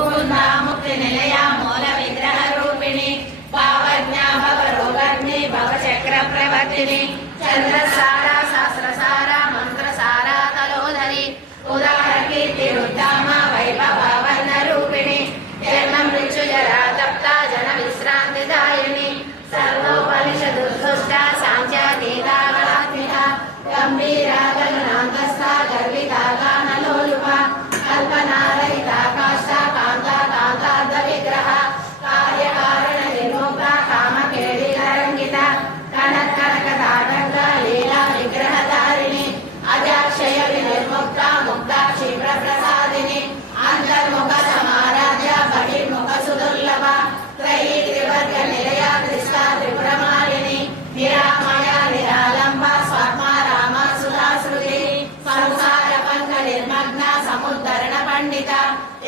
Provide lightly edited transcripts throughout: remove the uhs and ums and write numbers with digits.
मुक्ति निलया मूल विग्रह रूपिणी भावज्ञा भवरोगग्नि भवचक्र प्रवर्तिनी चंद्रसारा सहस्रसारा मंत्रसारा तलोधरी उदार कीर्तिरुद्धामा वैभवावर्ण रूपिणी जन्म मृत्युजरा तप्ता जन विश्रांतिदायिनी सर्वोपनिषदुर्धुष्टा सांख्यातीतागणात्मिका गंभीरा गगनान्तस्था गर्विता गानलोलुपा कल्पनारहिता काष्ठा कांता कांतार्ध विग्रह कार्यकारण निर्मुक्ता कामकेलिरंगिता कनकनकदाटंक लीला विग्रहधारिणी अजाक्षय विनिर्मुक्ता मुक्ता क्षिप्र प्रसादिनी अंतर्मुख समाराध्य बहिर्मुख सुदुर्लभ त्रयी त्रिवर्ग निलया त्रिस्ता त्रिपुरमालिनी निरामया निरालंबा स्वात्मा रामा सुधाश्रुति संसार पंक निर्मग्न समुद्धरण पंडिता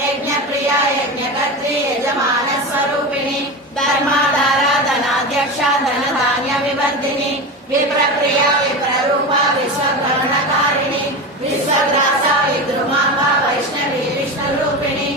यज्ञ प्रिया यज्ञकर्त्री यजमान स्वरूपिणी धर्माधारा धनाध्यक्ष धन धान्य विवर्धिनी विप्रप्रिया विप्ररूपा विश्वभ्रमणकारिणी विश्वग्रासा विद्रुमापा वैष्णवी विष्णुरूपिणी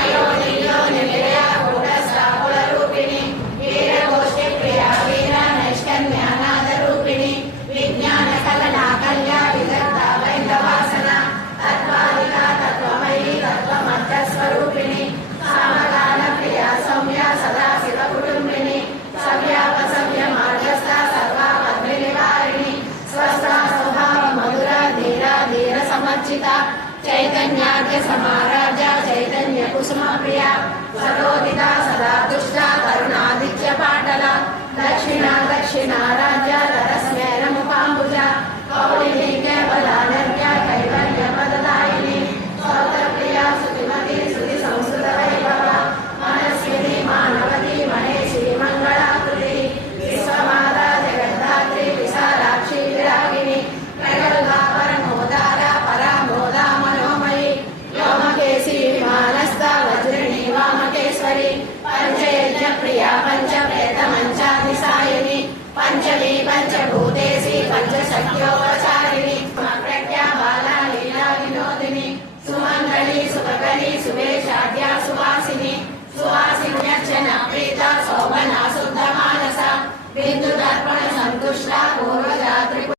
अयोनियो निलया गूढस्था कुलरूपिणी वीरगोष्ठी प्रिया वीर नैष्कर्म्यानाद रूपिणी विज्ञान कलना कल्या विदग्धा वैन्दवासना तत्त्वादिका तत्त्वमयी तत्त्वमर्थ स्वरूपिणी सामगान प्रिया सौम्या सदा शिव कुटुंबिनी सव्यापसव्य मार्गस्था सर्वा पद्मिनिवारिणी स्वस्था स्वभाव मधुरा धीरा धीर समर्चिता चैतन्याद्य समाराजा चैतन्य कुसुम प्रिया सरोदिता सदा दुष्टा करुणादित्य पाटला दक्षिणा दक्षिणा राज्य धरस्मेर मुखाम्बुजा कौलिनी केवलानर्या कैवल्य पददायिनी सौतप्रिया सुतिमती सुति संस्कृत वैभव मनस्विनी मानवती महेशी मंगलाकृति विश्वमाता जगद्धात्री विशालाक्षी विरागिनी प्रगल्भा परमोदारा परामोदा मनोमयी व्योमकेशी विमानस्था वज्रिणी वामकेश्वरी पंचयज्ञ प्रिया पंचप्रेत मंचाधिसायिनी पंचमी पंचभूतेशी पंचशक्यो